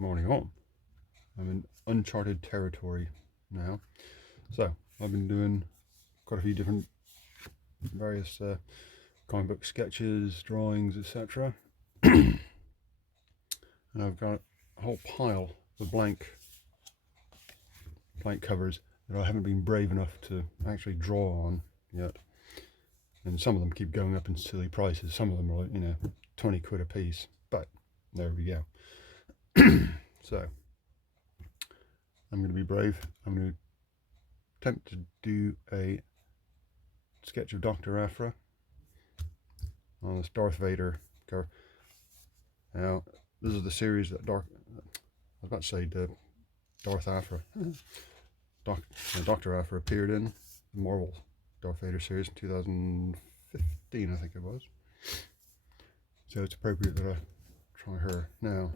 morning on. I'm in uncharted territory now. So I've been doing quite a few different various comic book sketches, drawings, etc. And I've got a whole pile of blank covers that I haven't been brave enough to actually draw on yet. And some of them keep going up in silly prices. Some of them are, 20 quid a piece. But there we go. So I'm going to be brave. I'm going to attempt to do a sketch of Doctor Aphra on this Darth Vader cover. Now, this is the series that Darth Aphra, Doctor Aphra appeared in the Marvel Darth Vader series in 2015, I think it was. So it's appropriate that I try her now.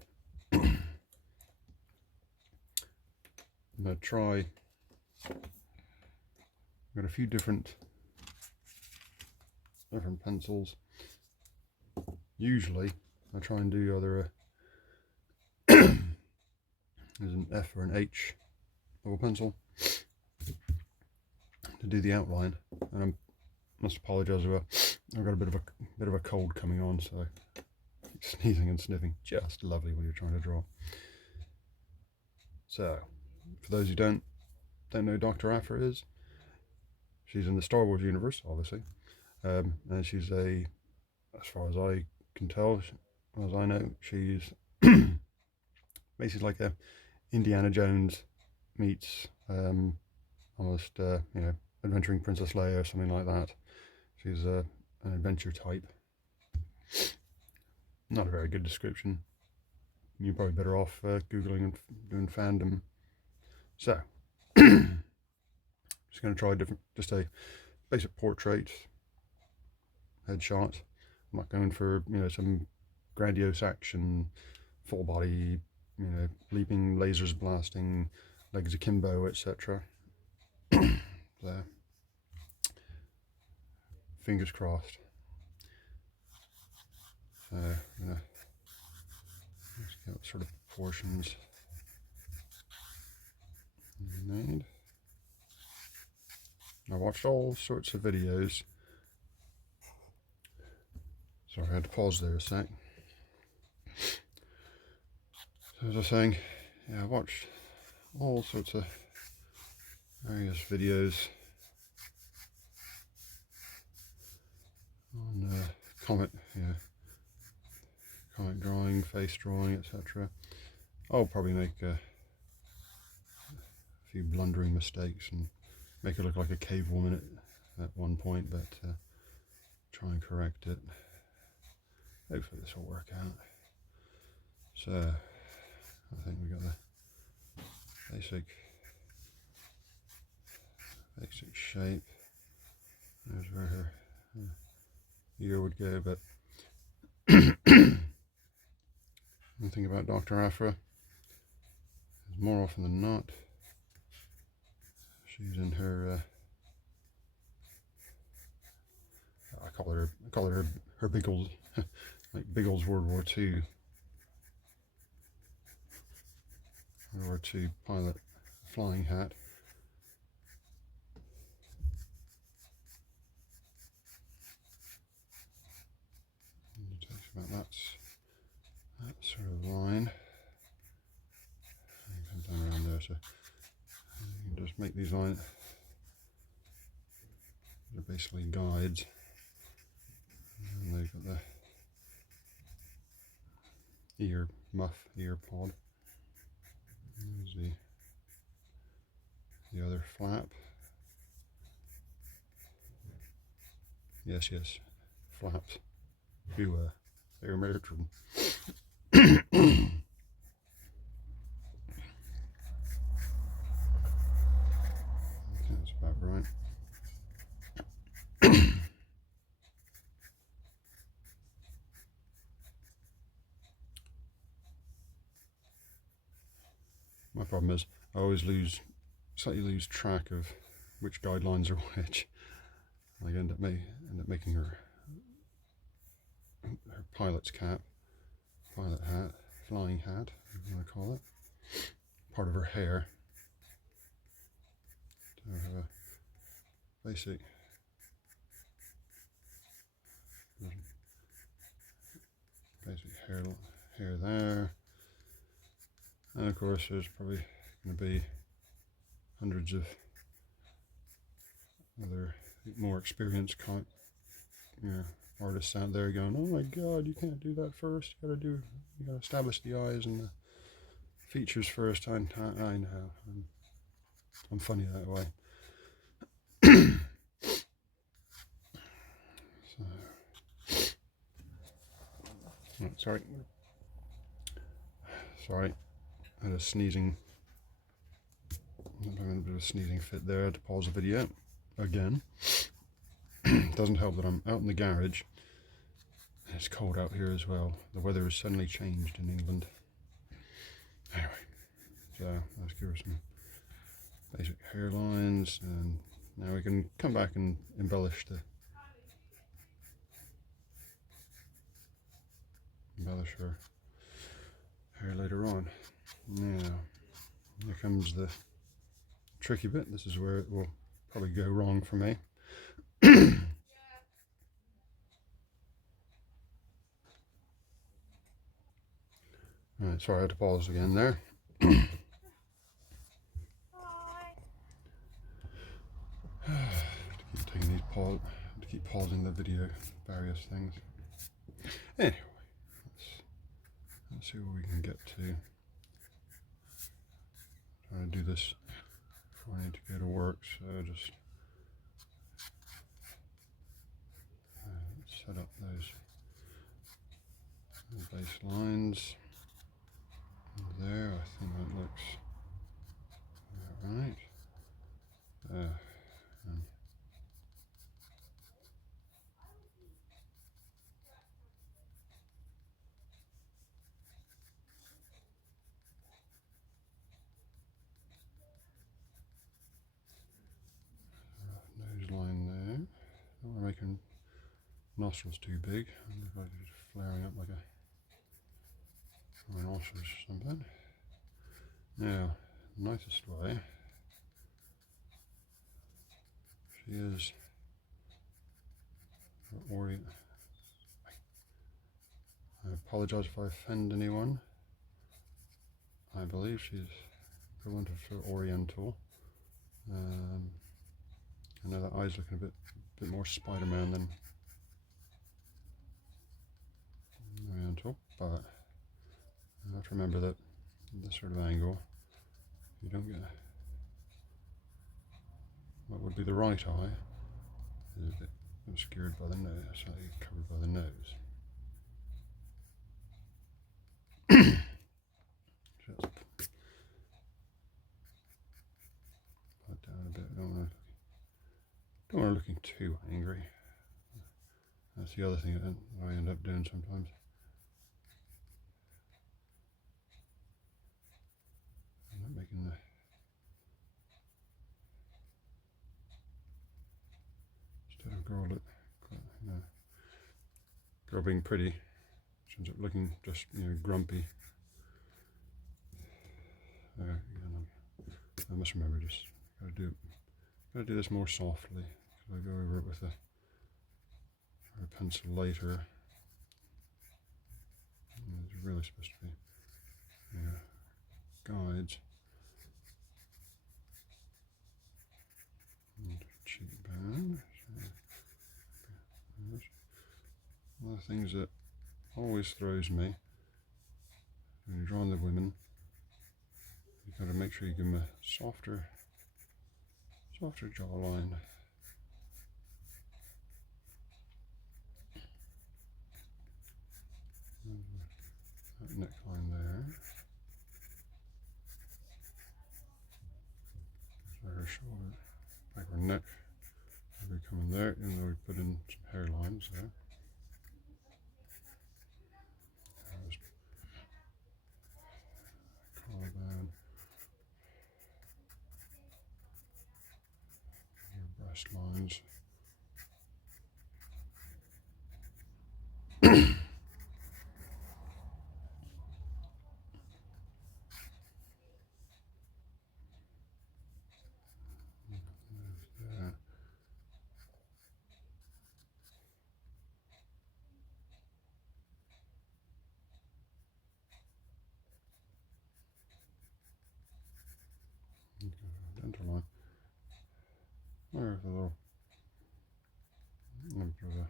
I'm going to try. I've got a few different pencils. Usually I try and do either there's an F or an H level pencil to do the outline, and I must apologise about I've got a bit of a cold coming on, so sneezing and sniffing just lovely when you're trying to draw. So for those who don't know who Doctor Aphra is, she's in the Star Wars universe, obviously, and she's as far as I can tell, as I know, she's basically like a Indiana Jones meets almost adventuring Princess Leia or something like that. She's an adventure type. Not a very good description. You're probably better off googling and doing fandom. So just going to try just a basic portrait headshot. I'm not going for some grandiose action, full body, leaping, lasers blasting, legs akimbo, etc. There. Fingers crossed. So let's get what sort of proportions made. I watched all sorts of videos. Sorry, I had to pause there a sec. So as I was saying, I watched all sorts of various videos on comic drawing, face drawing, etc. I'll probably make a few blundering mistakes and make it look like a cave woman at one point, but try and correct it. Hopefully this will work out. So I think we got the basic shape. There's where her ear would go, but one thing about Doctor Aphra is more often than not, she's in her I call her her big old like big old World War II pilot flying hat. And it takes about that sort of line and comes down around there, so you can just make these lines. They're basically guides, and they've got the ear pod. There's the other flap. Yes, flaps. They're American. I think that's about right. My problem is I always slightly lose track of which guidelines are which. I end up making her pilot's cap, pilot hat. flying hat, if you want to call it, part of her hair. So I have a basic hair there, and of course there's probably going to be hundreds of other more experienced artists out there going, "Oh my God, you can't do that first. You gotta establish the eyes and the features first." I know, I'm funny that way. So, sorry, I had a sneezing. I'm having a bit of a sneezing fit there. I had to pause the video again. It doesn't help that I'm out in the garage. It's cold out here as well. The weather has suddenly changed in England. Anyway, so let's give her some basic hairlines, and now we can come back and embellish her hair later on. Now, here comes the tricky bit. This is where it will probably go wrong for me. Alright, sorry I had to pause again there. To keep pausing the video, various things. Anyway, let's see what we can get to. Trying to do this before I need to go to work, so just set up those base lines there. I think that looks right. Nose line there. Don't want to make them nostrils too big. I'm just flaring up like a rhinoceros or something. Now, nicest way. She is Orient. I apologize if I offend anyone. I believe she's equivalent for Oriental. I know that eye's looking a bit more Spider-Man than Oriental, but you have to remember that this sort of angle, you don't get what would be the right eye is a bit obscured by the nose, slightly covered by the nose. Just put it down a bit. Don't want her looking too angry. That's the other thing that I end up doing sometimes. I'm not making instead of girl being pretty, she ends up looking just grumpy. I must remember, just gotta do this more softly. I go over it with a pencil later. It's really supposed to be guides and cheekbone. One of the things that always throws me when you're drawing the women, you got to make sure you give them a softer jawline. That neckline there. So her shoulder, like her neck, will be coming there, even though we put in some hairlines there. Collarbone. Your breast lines. There's a little bit of a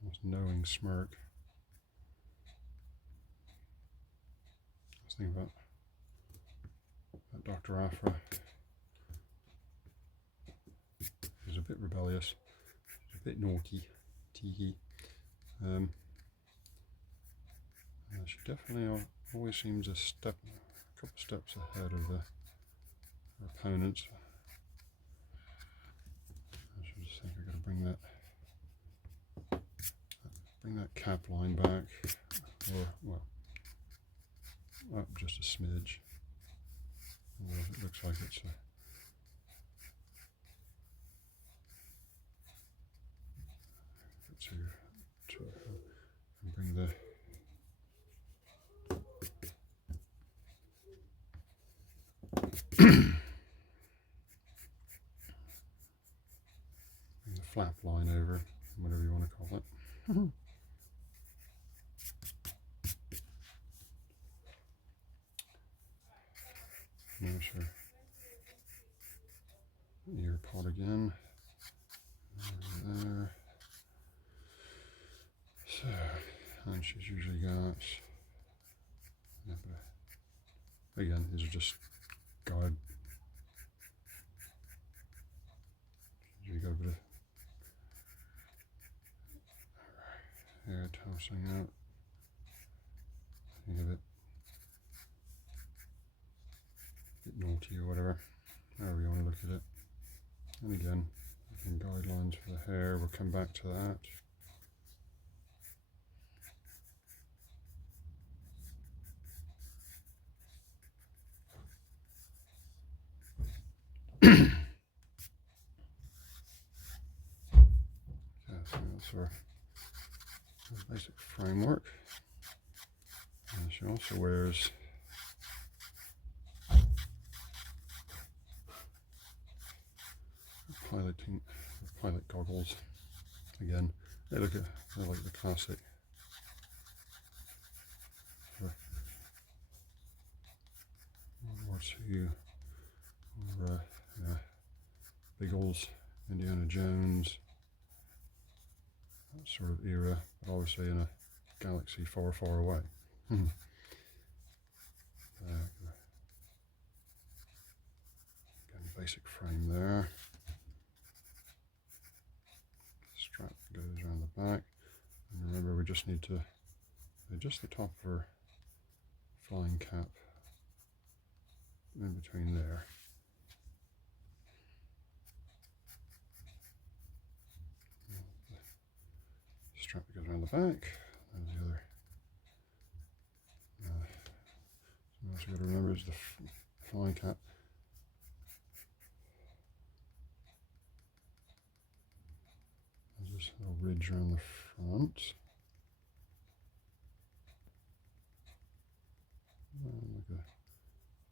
almost knowing smirk. I was thinking about Doctor Aphra. He's a bit rebellious, a bit naughty, teaky. She definitely always seems a couple steps ahead of her opponents. I should just think I've got to bring that cap line back, or well, up just a smidge. Otherwise it looks like it's and bring the flap line over, whatever you want to call it. There's her ear pod again. There. So, and she's usually got, again, these are just guide. You got a bit of hair tossing out. Think of it a bit naughty or whatever, however you want to look at it. And again, guidelines for the hair, we'll come back to that. So that's our basic framework. And she also wears pilot goggles. Again, they're like the classic World War II or Biggles, Indiana Jones, that sort of era, but obviously in a galaxy far, far away. Again, basic frame there. Strap goes around the back. And remember, we just need to adjust the top of her flying cap in between there. Strap that goes around the back. And the other. Something else we've got to remember is the flying cap. There's this little ridge around the front.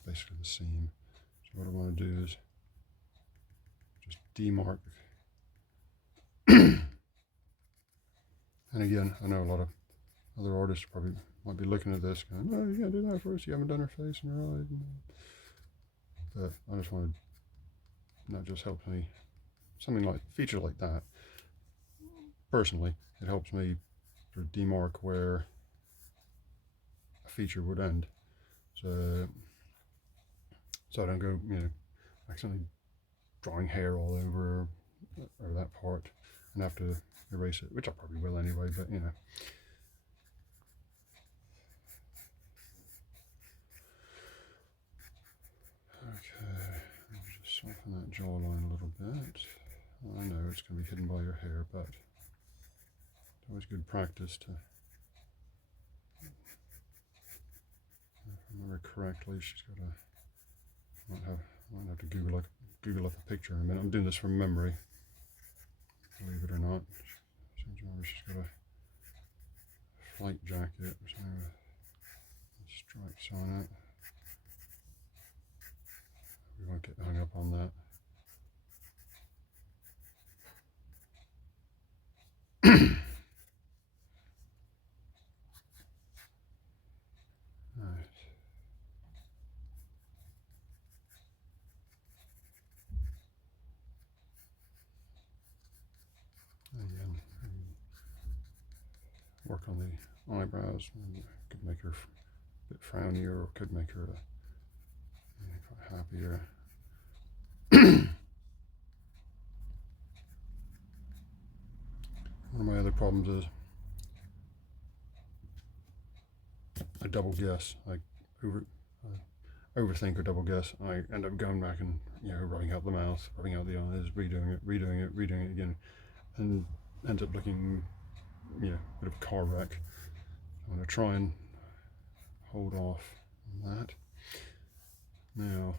Basically the seam. So what I want to do is just demark. And again, I know a lot of other artists probably might be looking at this going, "No, you gotta do that first. You haven't done her face and her eyes." But I just wanted, that just helps me. Something like feature like that. Personally, it helps me sort of demark where a feature would end. So I don't go, accidentally drawing hair all over or that part and have to erase it, which I probably will anyway, but Okay, let me just soften that jawline a little bit. I know it's going to be hidden by your hair, but it's always good practice to, if I remember correctly, she's got a, I might have to Google up a picture in a minute. I'm doing this from memory, believe it or not. Remember, she's got a flight jacket or something with stripes on it. We won't get hung up on that. Right. work on the eyebrows. Could make her a bit frownier, or could make her quite happier. One of my other problems is I double guess. I overthink or double guess. I end up going back and rubbing out the mouth, rubbing out the eyes, redoing it again, and ends up looking a bit of a car wreck. I'm going to try and hold off on that. Now,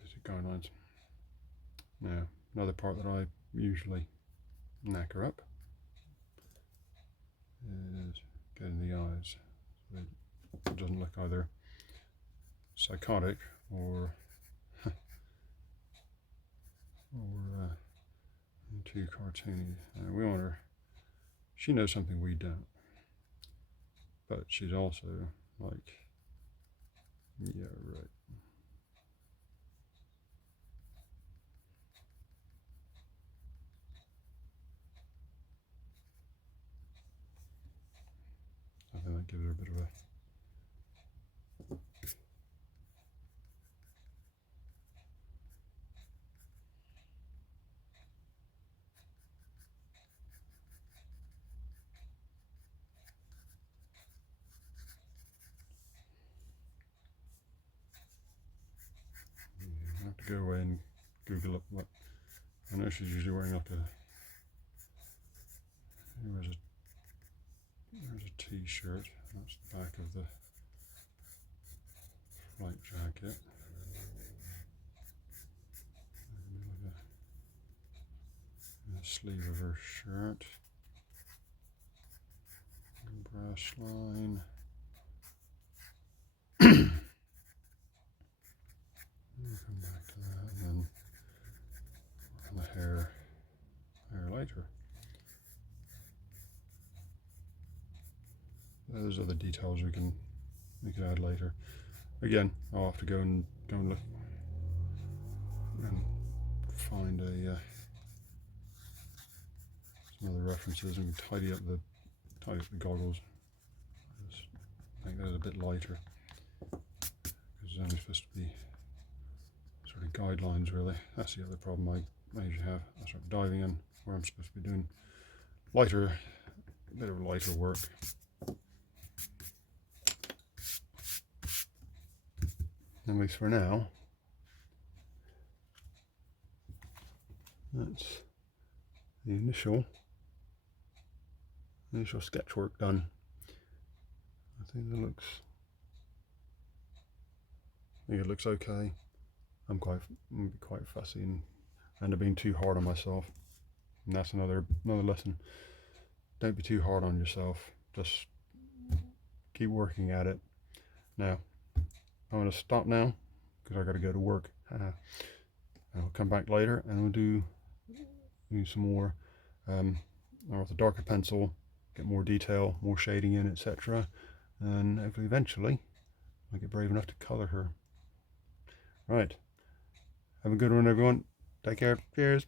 basic guidelines. Now, another part that I usually knacker up is getting the eyes so it doesn't look either psychotic or too cartoony. We want her. She knows something we don't, but she's also like, yeah, right. I think that gives her a bit of a I have to go away and Google up what. I know she's usually wearing like there's a t-shirt. That's the back of the flight jacket. Like a sleeve of her shirt. Brass line. Come back to that, and then on the hair later. Those are the details we can add later. Again, I'll have to go and look and find some other references and tidy up the goggles. Just make those a bit lighter, because it's only supposed to be sort of guidelines, really. That's the other problem I usually have. I start diving in where I'm supposed to be doing a bit of lighter work. At least for now, that's the initial sketch work done. I think it looks okay. I'm quite fussy and end up being too hard on myself, and that's another lesson. Don't be too hard on yourself. Just keep working at it. Now, I'm going to stop now because I got to go to work. I'll come back later and we'll do some more with a darker pencil, get more detail, more shading in, etc. And hopefully eventually I'll get brave enough to color her. Right. Have a good one, everyone. Take care. Cheers.